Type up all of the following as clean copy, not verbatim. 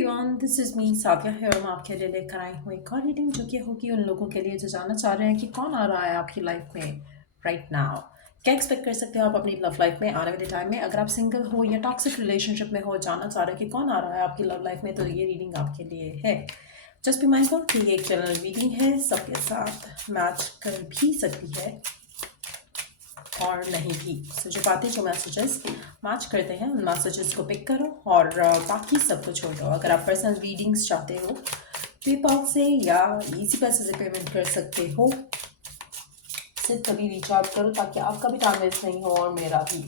Everyone, this is me Sadia है और मैं आपके लिए लेकर आई हूँ एक और रीडिंग जो कि होगी उन लोगों के लिए जो जानना चाह रहे हैं कि कौन आ रहा है आपकी लाइफ में राइट नाउ। क्या एक्सपेक्ट कर सकते हो आप अपनी लव लाइफ में आने वाले टाइम में? अगर आप सिंगल हो या टॉक्सिक रिलेशनशिप में हो, जानना चाह रहे हैं कि कौन आ रहा है आपकी लव लाइफ में, तो ये रीडिंग आपके लिए है। जस्ट बी माइंडफुल कि ये एक जनरल रीडिंग है, सबके साथ मैच कर भी सकती है और नहीं भी। सो जो बातें जो मैसेजेस मैच करते हैं उन मैसेजेस को पिक करो और बाकी सब कुछ छोड़ दो। अगर आप पर्सनल रीडिंग्स चाहते हो पेपल से या इजी पैसे से पेमेंट कर सकते हो, सिर्फ कभी रीच आउट करो ताकि आपका भी टाइम वेस्ट नहीं हो और मेरा भी।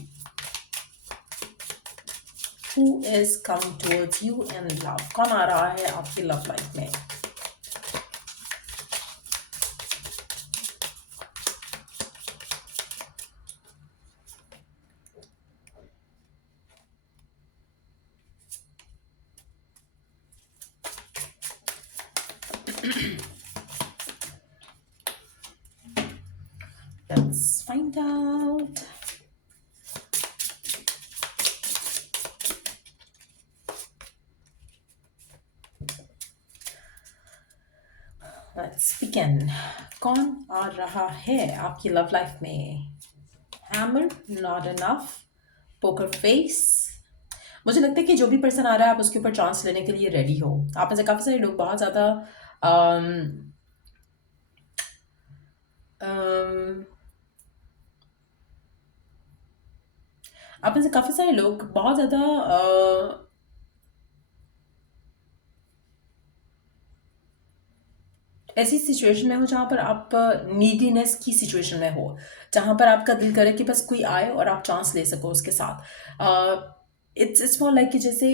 Who is coming towards you in love? कौन आ रहा है आपकी लव लाइफ में? Let's find out. Let's begin. कौन आ रहा है आपकी लव लाइफ में? Hammer, not enough, poker face. मुझे लगता है कि जो भी पर्सन आ रहा है आप उसके ऊपर चांस लेने के लिए रेडी हो। आप में से काफ़ी सारे लोग बहुत ज़्यादा आप में से काफ़ी सारे लोग बहुत ज़्यादा ऐसी सिचुएशन में हो जहाँ पर आप नीडीनेस की सिचुएशन में हो, जहाँ पर आपका दिल करे कि बस कोई आए और आप चांस ले सको उसके साथ। इट्स मोर लाइक कि जैसे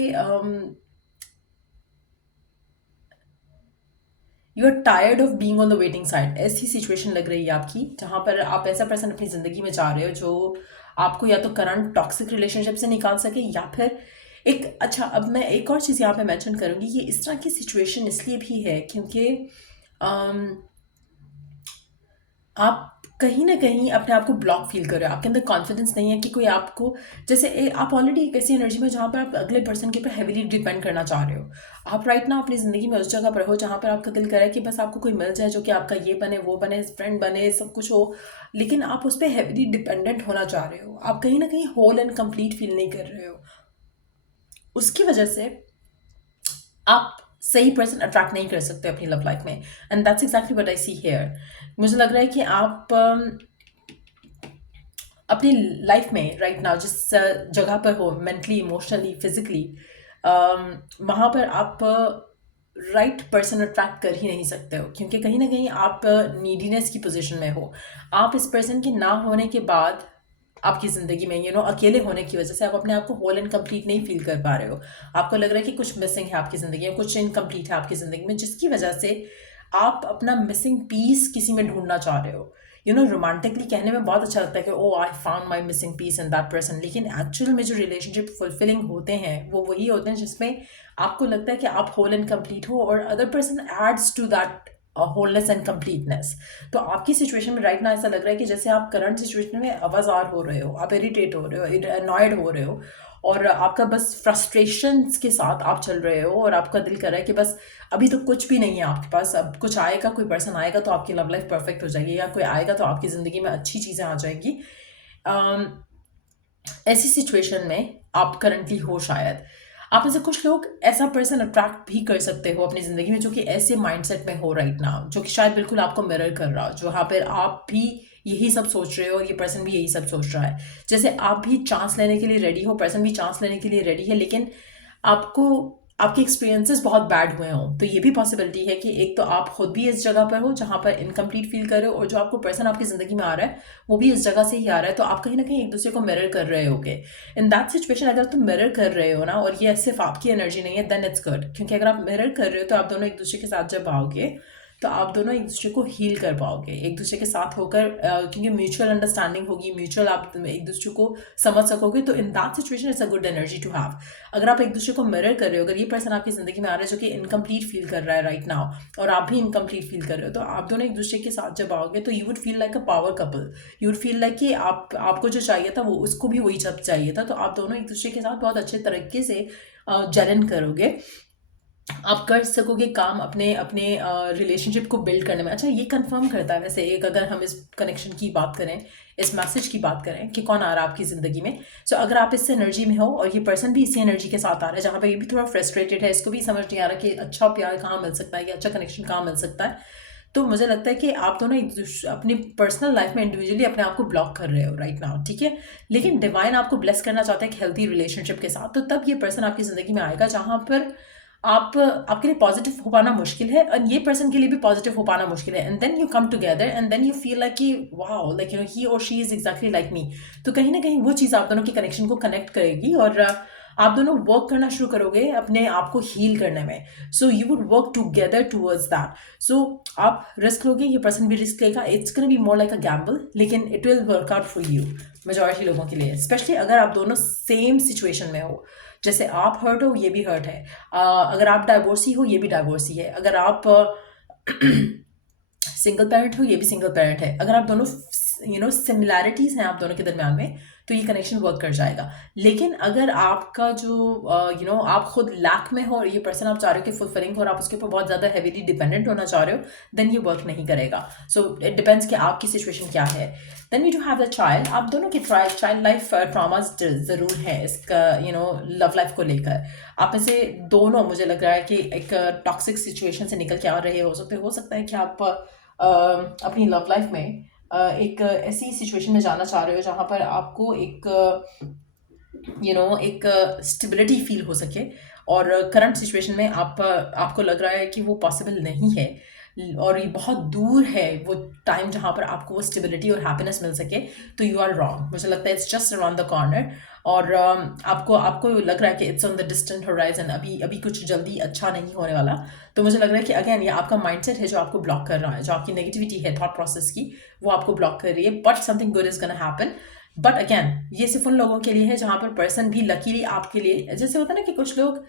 you are tired of being on the waiting side. ऐसी सिचुएशन लग रही है आपकी जहाँ पर आप ऐसा पर्सन अपनी ज़िंदगी में चाह रहे हो जो आपको या तो करंट टॉक्सिक रिलेशनशिप से निकाल सके या फिर एक अच्छा। अब मैं एक और चीज़ यहाँ पे मेंशन करूँगी, ये इस तरह की सिचुएशन इसलिए भी है क्योंकि आप कहीं ना कहीं अपने आप को ब्लॉक फील कर रहे हो। आपके अंदर कॉन्फिडेंस नहीं है कि कोई आपको आप ऑलरेडी एक ऐसी एनर्जी में जहाँ पर आप अगले पर्सन के ऊपर हैवीली डिपेंड करना चाह रहे हो। आप राइट ना अपनी ज़िंदगी में उस जगह पर हो जहाँ पर आपका दिल करे कि बस आपको कोई मिल जाए जो कि आपका ये बने वो बने, फ्रेंड बने, सब कुछ हो, लेकिन आप उस पर हैवीली डिपेंडेंट होना चाह रहे हो। आप कहीं ना कहीं होल एंड कंप्लीट फील नहीं कर रहे हो। उसकी वजह से आप सही पर्सन अट्रैक्ट नहीं कर सकते अपनी लव लाइफ में, and that's exactly what I see here. मुझे लग रहा है कि आप अपनी लाइफ में राइट नाउ जिस जगह पर हो, मेंटली, इमोशनली, फिजिकली, वहाँ पर आप राइट पर्सन अट्रैक्ट कर ही नहीं सकते हो क्योंकि कहीं ना कहीं आप नीडीनेस की पोजीशन में हो। आप इस पर्सन के ना होने के बाद आपकी ज़िंदगी में अकेले होने की वजह से आप अपने आप को होल एंड कंप्लीट नहीं फील कर पा रहे हो। आपको लग रहा है कि कुछ मिसिंग है आपकी ज़िंदगी में, कुछ इनकम्प्लीट है आपकी ज़िंदगी में, जिसकी वजह से आप अपना मिसिंग पीस किसी में ढूंढना चाह रहे हो। रोमांटिकली कहने में बहुत अच्छा लगता है कि oh I found my missing piece in that person, लेकिन एक्चुअल में जो रिलेशनशिप फुलफिलिंग होते हैं वो वही होते हैं जिसमें आपको लगता है कि आप होल एंड कंप्लीट हो और other person adds to that wholeness and completeness. तो आपकी सिचुएशन में राइट ना ऐसा लग रहा है कि जैसे आप करंट सिचुएशन में आवाज़ार हो रहे हो, आप इरिटेट हो रहे हो, अनॉयड हो रहे हो और आपका बस फ्रस्ट्रेशंस के साथ आप चल रहे हो और आपका दिल कर रहा है कि बस अभी तो कुछ भी नहीं है आपके पास, अब कुछ आएगा, कोई पर्सन आएगा तो आपकी लव लाइफ परफेक्ट हो जाएगी, या कोई आएगा तो आपकी ज़िंदगी में अच्छी चीज़ें आ जाएगी। ऐसी सिचुएशन में आप करंटली हो शायद। आप में से कुछ लोग ऐसा पर्सन अट्रैक्ट भी कर सकते हो अपनी ज़िंदगी में जो कि ऐसे माइंडसेट में हो राइट नाउ, जो कि शायद बिल्कुल आपको मिरर कर रहा हो, जहाँ पर आप भी यही सब सोच रहे हो और ये पर्सन भी यही सब सोच रहा है। जैसे आप भी चांस लेने के लिए रेडी हो, पर्सन भी चांस लेने के लिए रेडी है, लेकिन आपको आपके एक्सपीरियंसेस बहुत बैड हुए हों। तो ये भी पॉसिबिलिटी है कि एक तो आप खुद भी इस जगह पर हो जहाँ पर इनकम्प्लीट फील कर रहे हो और जो आपको पर्सन आपकी ज़िंदगी में आ रहा है वो भी इस जगह से ही आ रहा है। तो आप कहीं ना कहीं एक दूसरे को मिरर कर रहे होगे। इन दैट सिचुएशन अगर तुम मिरर कर रहे हो ना, और ये सिर्फ आपकी एनर्जी नहीं है, देन इट्स गुड, क्योंकि अगर आप मिरर कर रहे हो तो आप दोनों एक दूसरे के साथ जब आओगे तो आप दोनों एक दूसरे को हील कर पाओगे एक दूसरे के साथ होकर, क्योंकि म्यूचुअल अंडरस्टैंडिंग होगी, म्यूचुअल आप एक दूसरे को समझ सकोगे। तो in that situation it's a good energy to have. अगर आप एक दूसरे को मिरर कर रहे हो, अगर ये पर्सन आपकी ज़िंदगी में आ रहा है जो कि इनकम्प्लीट फील कर रहा है राइट नाउ और आप भी इनकम्प्लीट फील कर रहे हो, तो आप दोनों एक दूसरे के साथ जब आओगे तो you would feel like a power couple. You would feel like कि आपको जो चाहिए था वो उसको भी वही सब चाहिए था। तो आप दोनों एक दूसरे के साथ बहुत अच्छे तरीके से जेलन करोगे। आप कर सकोगे काम अपने अपने रिलेशनशिप को बिल्ड करने में। अच्छा, ये कंफर्म करता है वैसे, एक अगर हम इस कनेक्शन की बात करें, इस मैसेज की बात करें कि कौन आ रहा है आपकी ज़िंदगी में। सो अगर आप इस एनर्जी में हो और ये पर्सन भी इसी एनर्जी के साथ आ रहा है, जहाँ पे ये भी थोड़ा फ्रस्ट्रेटेड है, इसको भी समझ नहीं आ रहा कि अच्छा प्यार कहाँ मिल सकता है या अच्छा कनेक्शन कहाँ मिल सकता है, तो मुझे लगता है कि आप दोनों अपनी पर्सनल लाइफ में इंडिविजुअली अपने आप को ब्लॉक कर रहे हो राइट नाउ, ठीक है। लेकिन डिवाइन आपको ब्लेस करना चाहता है एक हेल्थी रिलेशनशिप के साथ, तो तब ये पर्सन आपकी ज़िंदगी में आएगा जहाँ पर आपके लिए पॉजिटिव हो पाना मुश्किल है और ये पर्सन के लिए भी पॉजिटिव हो पाना मुश्किल है, and then you come together and then you feel like कि wow, like you know he और she is exactly like me. तो कहीं ना कहीं वो चीज़ आप दोनों की कनेक्शन को कनेक्ट करेगी और आप दोनों वर्क करना शुरू करोगे अपने आप को हील करने में। So you would work together towards that. सो आप रिस्क लोगे, ये पर्सन भी रिस्क लेगा, it's gonna be more like a gamble, लेकिन it will work out for you majority लोगों के लिए, स्पेशली अगर आप दोनों सेम सिचुएशन में हो। जैसे आप हर्ट हो, ये भी हर्ट है। अगर आप डाइवोर्सी हो, ये भी डाइवोर्सी है। अगर आप सिंगल पेरेंट हो, ये भी सिंगल पेरेंट है। अगर आप दोनों सिमिलैरिटीज हैं आप दोनों के दरमियान में, तो ये कनेक्शन वर्क कर जाएगा। लेकिन अगर आपका जो आप खुद लैक में हो और ये पर्सन आप चाह रहे हो कि फुलफिलिंग हो और आप उसके ऊपर बहुत ज़्यादा हेवीली डिपेंडेंट होना चाह रहे हो, देन ये वर्क नहीं करेगा। सो इट डिपेंड्स कि आपकी सिचुएशन क्या है। Then you two have the child. आप दोनों की चाइल्ड लाइफ ट्रॉमास ज़रूर है इसका, लव लाइफ को लेकर। आप में से दोनों, मुझे लग रहा है कि एक टॉक्सिक सिचुएशन से निकल के आ रहे हो सकता है कि आप अपनी लव लाइफ में एक ऐसी सिचुएशन में जाना चाह रहे हो जहाँ पर आपको एक एक स्टेबिलिटी फील हो सके, और करंट सिचुएशन में आपको लग रहा है कि वो पॉसिबल नहीं है और ये बहुत दूर है वो टाइम जहाँ पर आपको वो स्टेबिलिटी और हैप्पीनेस मिल सके, तो यू आर रॉन्ग। मुझे लगता है it's just around the corner, और आपको लग रहा है कि it's on the distant horizon, अभी अभी कुछ जल्दी अच्छा नहीं होने वाला। तो मुझे लग रहा है कि अगेन ये आपका माइंडसेट है जो आपको ब्लॉक कर रहा है, जो आपकी नेगेटिविटी है थॉट प्रोसेस की, वो आपको ब्लॉक कर रही है। But something good is gonna happen. But again ये सिर्फ उन लोगों के लिए है जहाँ पर पर्सन भी लकीली आपके लिए, जैसे होता है ना कि कुछ लोग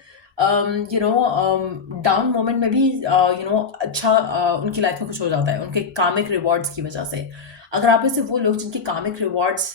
डाउन मोमेंट में भी अच्छा उनकी लाइफ में कुछ हो जाता है उनके कामिक रिवॉर्ड्स की वजह से। अगर आप में से वो लोग जिनके कामिक रिवॉर्ड्स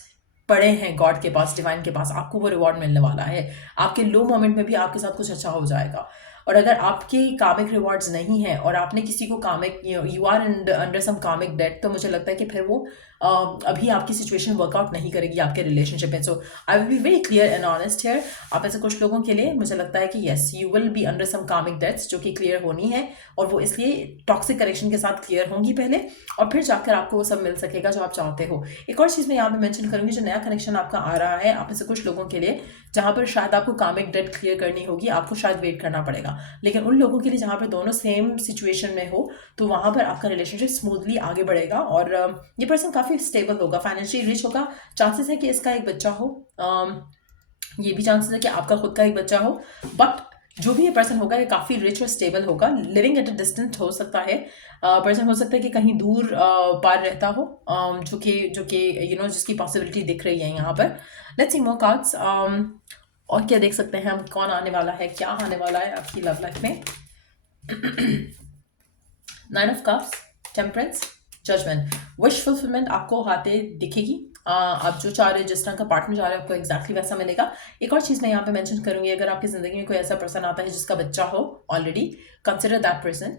पड़े हैं गॉड के पास, डिवाइन के पास, आपको वो रिवॉर्ड मिलने वाला है। आपके लो मोमेंट में भी आपके साथ कुछ अच्छा हो जाएगा। और अगर आपके कामिक रिवॉर्ड्स नहीं है और आपने किसी को karmic, you are under some karmic debt, तो मुझे लगता है कि फिर वो अभी आपकी सिचुएशन वर्कआउट नहीं करेगी आपके रिलेशनशिप में। So I will be very clear and honest here. आप ऐसे कुछ लोगों के लिए मुझे लगता है कि yes, you will be under some karmic debts जो कि क्लियर होनी है, और वो इसलिए टॉक्सिक कनेक्शन के साथ क्लियर होंगी पहले, और फिर जाकर आपको वो सब मिल सकेगा जो आप चाहते हो। एक और चीज़ मैं यहाँ पे मेंशन करूँगी, जो नया कनेक्शन आपका आ रहा है आप में से कुछ लोगों के लिए, जहाँ पर शायद आपको कामिक डेट क्लियर करनी होगी, आपको शायद वेट करना पड़ेगा। लेकिन उन लोगों के लिए जहाँ पर दोनों सेम सिचुएशन में हो, तो वहाँ पर आपका रिलेशनशिप स्मूथली आगे बढ़ेगा, और ये पर्सन काफ़ी स्टेबल होगा, फाइनेंशियली रिच होगा। चांसेस है कि इसका एक बच्चा हो, ये भी चांसेस है कि आपका खुद का एक बच्चा हो। बट जो भी ये पर्सन होगा ये काफ़ी रिच और स्टेबल होगा। लिविंग एट अ डिस्टेंस हो सकता है, पर्सन हो सकता है कि कहीं दूर पार रहता हो, जो कि जिसकी पॉसिबिलिटी दिख रही है यहाँ पर। Let's see more cards. और क्या देख सकते हैं हम, कौन आने वाला है, क्या आने वाला है आपकी लव लाइफ में। 9 of cups, temperance, judgement. Wish fulfilment आपको आते दिखेगी। आप जो चाह रहे हो, जिस तरह का पार्टनर चाह रहे हो, आपको एग्जैक्टली वैसा मिलेगा। एक और चीज़ मैं यहाँ पे मेंशन करूँगी, अगर आपकी ज़िंदगी में कोई ऐसा पर्सन आता है जिसका बच्चा हो ऑलरेडी, कंसिडर दैट पर्सन।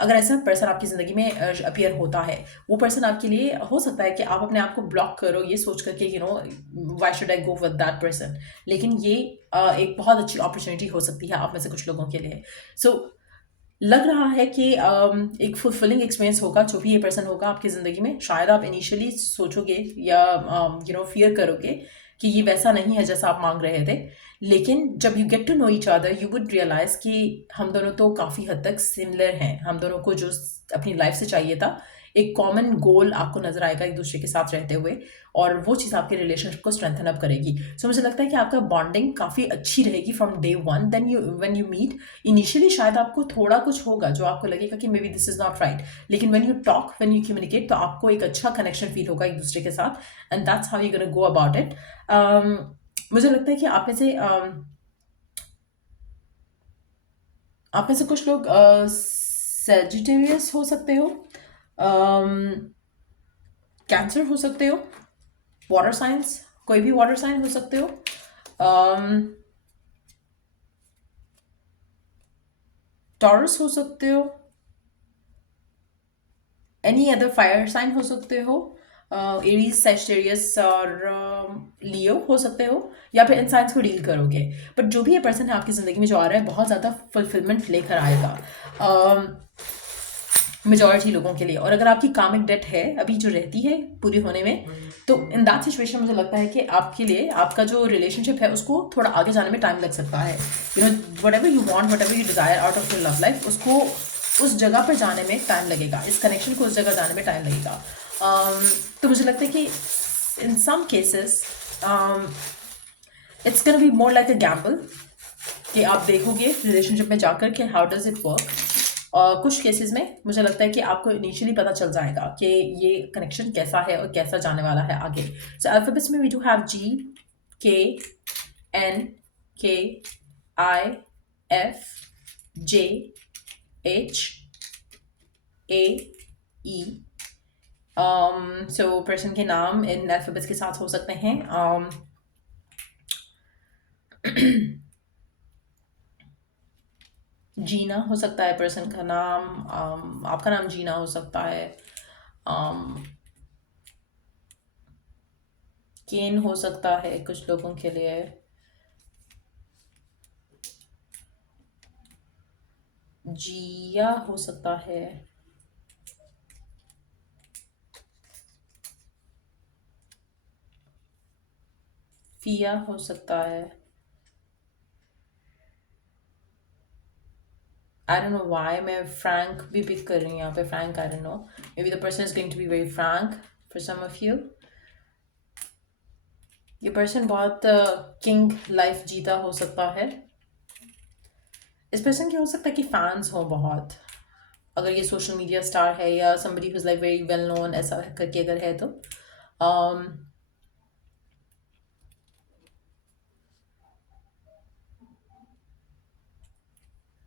अगर ऐसा पर्सन आपकी ज़िंदगी में अपीयर होता है, वो पर्सन आपके लिए हो सकता है कि आप अपने आप को ब्लॉक करो ये सोच करके why should I go with that person, लेकिन ये एक बहुत अच्छी अपॉर्चुनिटी हो सकती है आप में से कुछ लोगों के लिए। सो लग रहा है कि एक फुलफिलिंग एक्सपीरियंस होगा जो भी ये पर्सन होगा आपकी ज़िंदगी में। शायद आप इनिशियली सोचोगे या फियर करोगे कि ये वैसा नहीं है जैसा आप मांग रहे थे, लेकिन जब you get to know each other you would realise कि हम दोनों तो काफ़ी हद तक सिमिलर हैं। हम दोनों को जो अपनी लाइफ से चाहिए था, एक कॉमन गोल आपको नजर आएगा एक दूसरे के साथ रहते हुए, और वो चीज़ आपके रिलेशनशिप को स्ट्रेंथन अप करेगी। सो मुझे लगता है कि आपका बॉन्डिंग काफ़ी अच्छी रहेगी from day one. Then when you meet, initially शायद आपको थोड़ा कुछ होगा जो आपको लगेगा कि maybe this is not right, लेकिन when you talk, when you communicate, तो आपको एक अच्छा कनेक्शन फील होगा एक दूसरे के साथ, and that's how you gonna go about it. मुझे लगता है कि आप में से कुछ लोग सेजिटेरियस हो सकते हो, कैंसर हो सकते हो, वाटर साइंस, कोई भी वाटर साइन हो सकते हो, टॉरस हो सकते हो, एनी अदर फायर साइन हो सकते हो, एरीज, सेजिटेरियस और लियो हो सकते हो, या फिर इन साइंस को डील करोगे। बट जो भी ये पर्सन है आपकी ज़िंदगी में जो आ रहा है बहुत ज़्यादा फुलफिलमेंट लेकर आएगा मेजॉरिटी लोगों के लिए। और अगर आपकी कामिक डेट है अभी जो रहती है पूरी होने में, तो इन दैट सिचुएशन मुझे लगता है कि आपके लिए आपका जो रिलेशनशिप है उसको थोड़ा आगे जाने में टाइम लग सकता है। You know, what ever you want, what ever you desire out of your love life, उसको उस जगह पर जाने में टाइम लगेगा, इस कनेक्शन को उस जगह जाने में टाइम लगेगा। तो मुझे लगता है कि in some cases it's can be more like a gamble, कि आप देखोगे रिलेशनशिप में जाकर कि हाउ डज इट वर्क। और कुछ केसेस में मुझे लगता है कि आपको इनिशियली पता चल जाएगा कि ये कनेक्शन कैसा है और कैसा जाने वाला है आगे। सो अल्फाबेट्स में we do have GKNKIFJHAE। So person के नाम इन अल्फाबेट्स के साथ हो सकते हैं। जीना हो सकता है पर्सन का नाम, आपका नाम जीना हो सकता है। केन हो सकता है कुछ लोगों के लिए। जिया हो सकता है। फिया हो सकता है। आई डोंट नो व्हाई मैं फ्रैंक भी पिक कर रही हूँ यहाँ पे। Frank, I don't know, maybe the person is going to be very frank for some of you. ये पर्सन बहुत किंग लाइफ जीता हो सकता है। इस पर्सन की हो सकता है कि फैंस हो बहुत, अगर ये सोशल मीडिया स्टार है या somebody who's like very well known, ऐसा करके अगर है तो।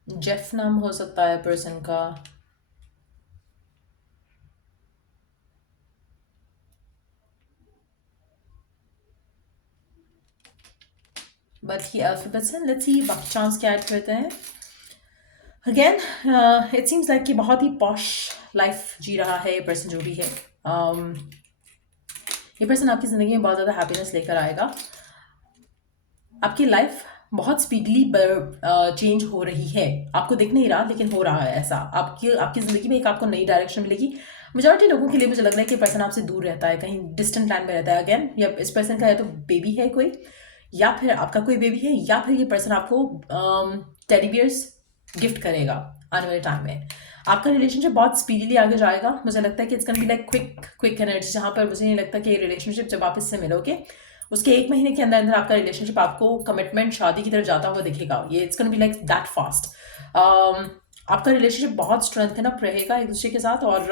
जेफ नाम हो सकता है पर्सन का। बट ही अल्फाबेट्स हैं। लेट्स सी बाकी चांस क्या ऐड करते हैं। अगेन इट सीम्स लाइक कि बहुत ही पॉश लाइफ जी रहा है ये पर्सन जो भी है। ये पर्सन आपकी ज़िंदगी में बहुत ज़्यादा हैप्पीनेस लेकर आएगा। आपकी लाइफ बहुत स्पीडली चेंज हो रही है, आपको दिख नहीं रहा लेकिन हो रहा है ऐसा। आपकी आपकी ज़िंदगी में एक आपको नई डायरेक्शन मिलेगी। मेजॉरिटी लोगों के लिए मुझे लग रहा है कि पर्सन आपसे दूर रहता है, कहीं डिस्टेंट लैंड में रहता है अगेन, या इस पर्सन का या तो बेबी है कोई, या फिर आपका कोई बेबी है, या फिर ये पर्सन आपको टेडी बियर्स गिफ्ट करेगा आने वाले टाइम में। आपका रिलेशनशिप बहुत स्पीडीली आगे जाएगा। मुझे लगता है कि it's can be like quick energy, जहाँ पर मुझे नहीं लगता कि रिलेशनशिप जब आप इससे मिलोगे उसके 1 महीने के अंदर अंदर आपका रिलेशनशिप आपको कमिटमेंट, शादी की तरफ जाता हुआ दिखेगा। ये it's can be like that fast. आपका रिलेशनशिप बहुत स्ट्रेंथन अप रहेगा एक दूसरे के साथ। और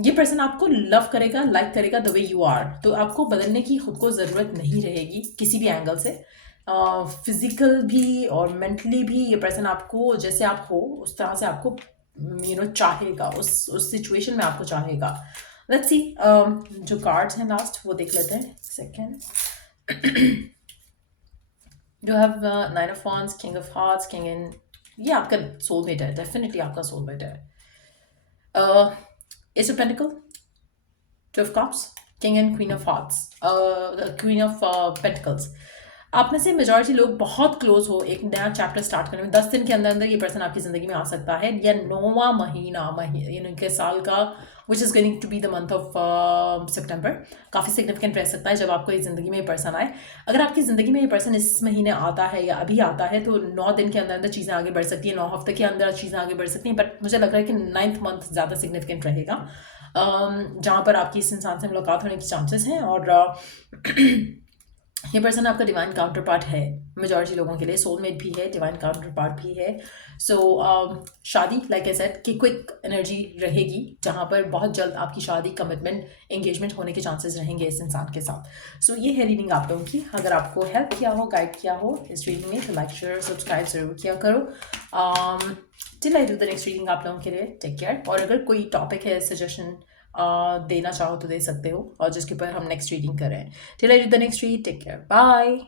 ये पर्सन आपको लव करेगा, लाइक करेगा द वे यू आर। तो आपको बदलने की खुद को ज़रूरत नहीं रहेगी किसी भी एंगल से। फिजिकल भी और मेंटली भी ये पर्सन आपको जैसे आप हो उस तरह से आपको चाहेगा, उस सिचुएशन में आपको चाहेगा। लेट्स सी जो कार्ड्स हैं लास्ट वो देख लेते हैं। Second you have 9 of wands, king of hearts, king in, ये आपका सोलमेट है, डेफिनेटली आपका सोलमेट है। Ace of Pentacle, Two of Cups, King and Queen of Hearts, Queen of Pentacles। आप में से मेजॉरिटी लोग बहुत क्लोज हो एक नया चैप्टर स्टार्ट करने में। 10 दिन के अंदर अंदर ये पर्सन आपकी ज़िंदगी में आ सकता है, या 9वां महीना के साल का, which is going to be the month of September. काफ़ी सिग्निफिकेंट रह सकता है जब आपको इस ज़िंदगी में ये पर्सन आए। अगर आपकी ज़िंदगी में ये पर्सन इस महीने आता है या अभी आता है तो 9 दिन के अंदर अंदर चीज़ें आगे बढ़ सकती है, 9 हफ्ते के अंदर चीज़ें आगे बढ़ सकती हैं। बट मुझे लग रहा है कि 9th मंथ ज़्यादा सिग्निफिकेंट रहेगा, जहाँ पर आपकी इस इंसान से मुलाकात होने के चांसेस हैं। और ये पर्सन आपका डिवाइन काउंटर पार्ट है मेजॉरिटी लोगों के लिए, सोलमेट भी है, डिवाइन काउंटर पार्ट भी है। सो शादी, लाइक आई सेड, कि क्विक एनर्जी रहेगी, जहाँ पर बहुत जल्द आपकी शादी, कमिटमेंट, एंगेजमेंट होने के चांसेस रहेंगे इस इंसान के साथ। सो ये है रीडिंग आप लोगों की। अगर आपको हेल्प किया हो, गाइड किया हो इस रीडिंग में, तो लाइक, शेयर, सब्सक्राइब जरूर किया करो। Till I do the next reading आप लोगों के लिए, टेक केयर। और अगर कोई टॉपिक है, सजेशन देना चाहो तो दे सकते हो, और जिसके ऊपर हम नेक्स्ट रीडिंग कर रहे हैं। Till I do the next read, take care, bye.